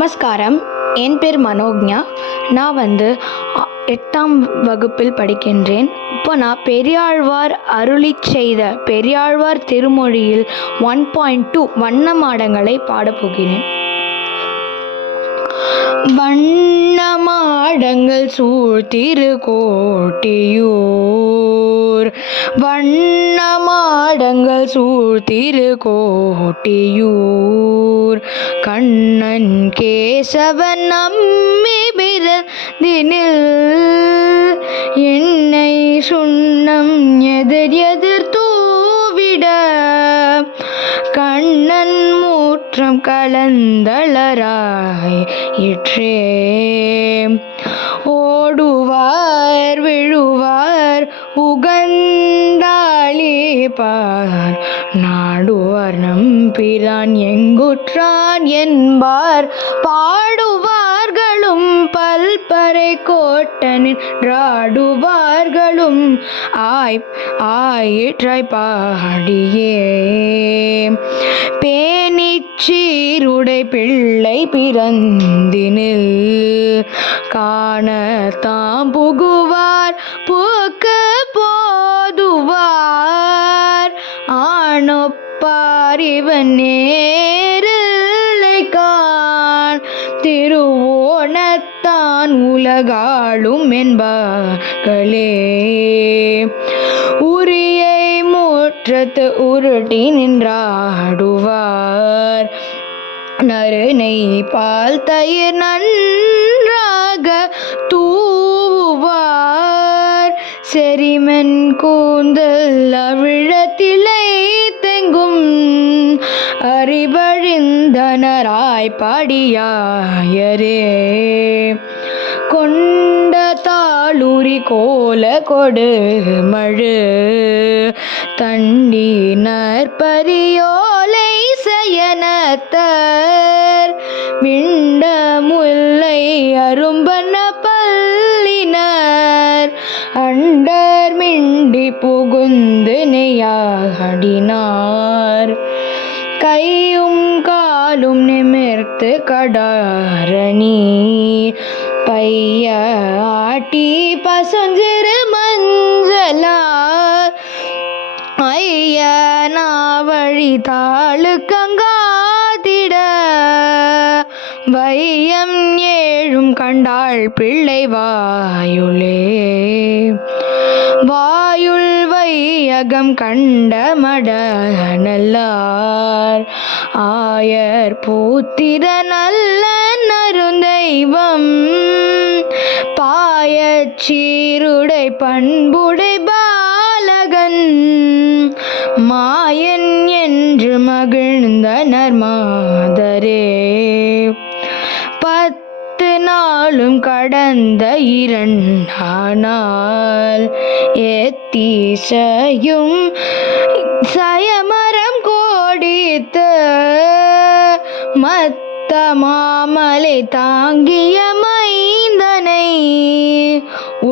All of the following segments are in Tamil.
நமஸ்காரம். என் பேர் மனோஜ்ஞா. நான் 8ஆம் வகுப்பில் படிக்கின்றேன். இப்போ நான் பெரியாழ்வார் அருளிச் செய்த பெரியாழ்வார் திருமொழியில் 1.2 வண்ணமாடங்களை பாடப்போகிறேன். வண்ணமாடங்கள் சூழ் திருக்கோட்டியூர், வண்ணமாடங்கள் சூழ் திருக்கோட்டியூர், கண்ணன் கேசவன் நம்மி பிறந்தினில், எண்ணெய் சுண்ணம் எதிர் எதிர் தூவிட, கண்ணன் மூற்றம் கலந்தளராய் இற்றே. ஓடுவார் விழுவார் உகந்தாளிப்பார், நாடுவார் நம்பிரான் எங்குற்றான் என்பார், பாடுவார்களும் பல்பறை கோட்டனின் ராடுவார்களும் ஆயிற்றாய் பாடியே. பேணிச்சீருடை பிள்ளை பிறந்தினில், காண தாம் புகுவார் பூக்கு போதுவார், ஆணொப்பார் இவன் நேரில்லை காண், திருவோணத்தான் உலகாளும் என்பார்களே. உரியை முற்றத்து உருட்டி நின்றாடுவார், நறுநை பால் தயிர் நன்றாக தூவுவார், செரிமென் கூந்தல் அவிழத்திலை தெங்கும், அறிவழிந்தனராய் பாடியாயரே. கொண்ட தாளுரி கோல கொடு மழு தண்டினர் பரியோலை சயனத்தர், விண்ட முல்லை அரும்பன பல்லினர், அண்டர் மிண்டி புகுந்து நெய்யாடினார், கையும் காலும் நிமிர்த்து கடாரணி பைய ஆட்டி பசுஞ்சிறு மஞ்சளார், ஐய நாவழி தாழு கங்காதிட, வையம் ஏழும் கண்டாள் பிள்ளை வாயுளே. வாயுள் வையகம் கண்ட மட நல்லார், ஆயர் பூத்திர நல்ல நருந்தெய்வம், பாயச் சீருடை பண்புடை பாலகன், மாயன் என்று மகிழ்ந்தனர் மாதரே. 10 நாளும் கடந்த 2 எத்தீசையும் சயமரம் கோடித்து, மத்த மாமலை தாங்கிய மைந்தனை,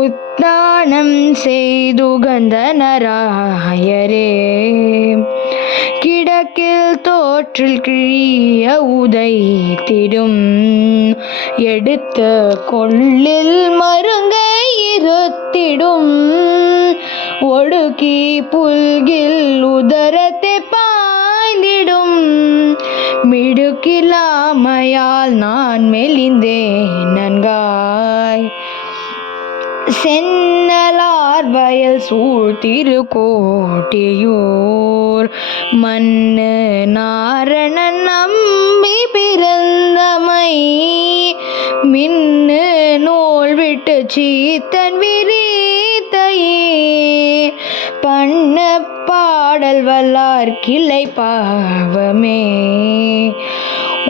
உத்தானம் செய்துகந்தனராயரே. கிடக்கில் தோற்றில் கிழிய உதைத்திடும், எடுத்த கொள்ளில் மருங்கை இருத்திடும், ஒடுக்கி புல்கில் உதரத்தை பாய்ந்திடும், மிடுக்கிலாமையால் நான் மெலிந்தேன் நன்காய், சென்னலார் வயல் சூழ் திருக்கோட்டியூர், மன்னு நாரணன் நம்பி பிறந்தமை, மின்னு நூல் விட்டு சீத்தன் விரித்தையே, பண்ண பாடல் வல்லார் கிளை பாவமே.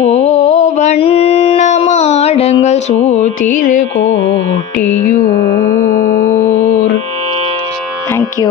ஓ வண்ணமாடங்கள் சூழ் திருக்கோட்டியூர். தேங்க்யூ.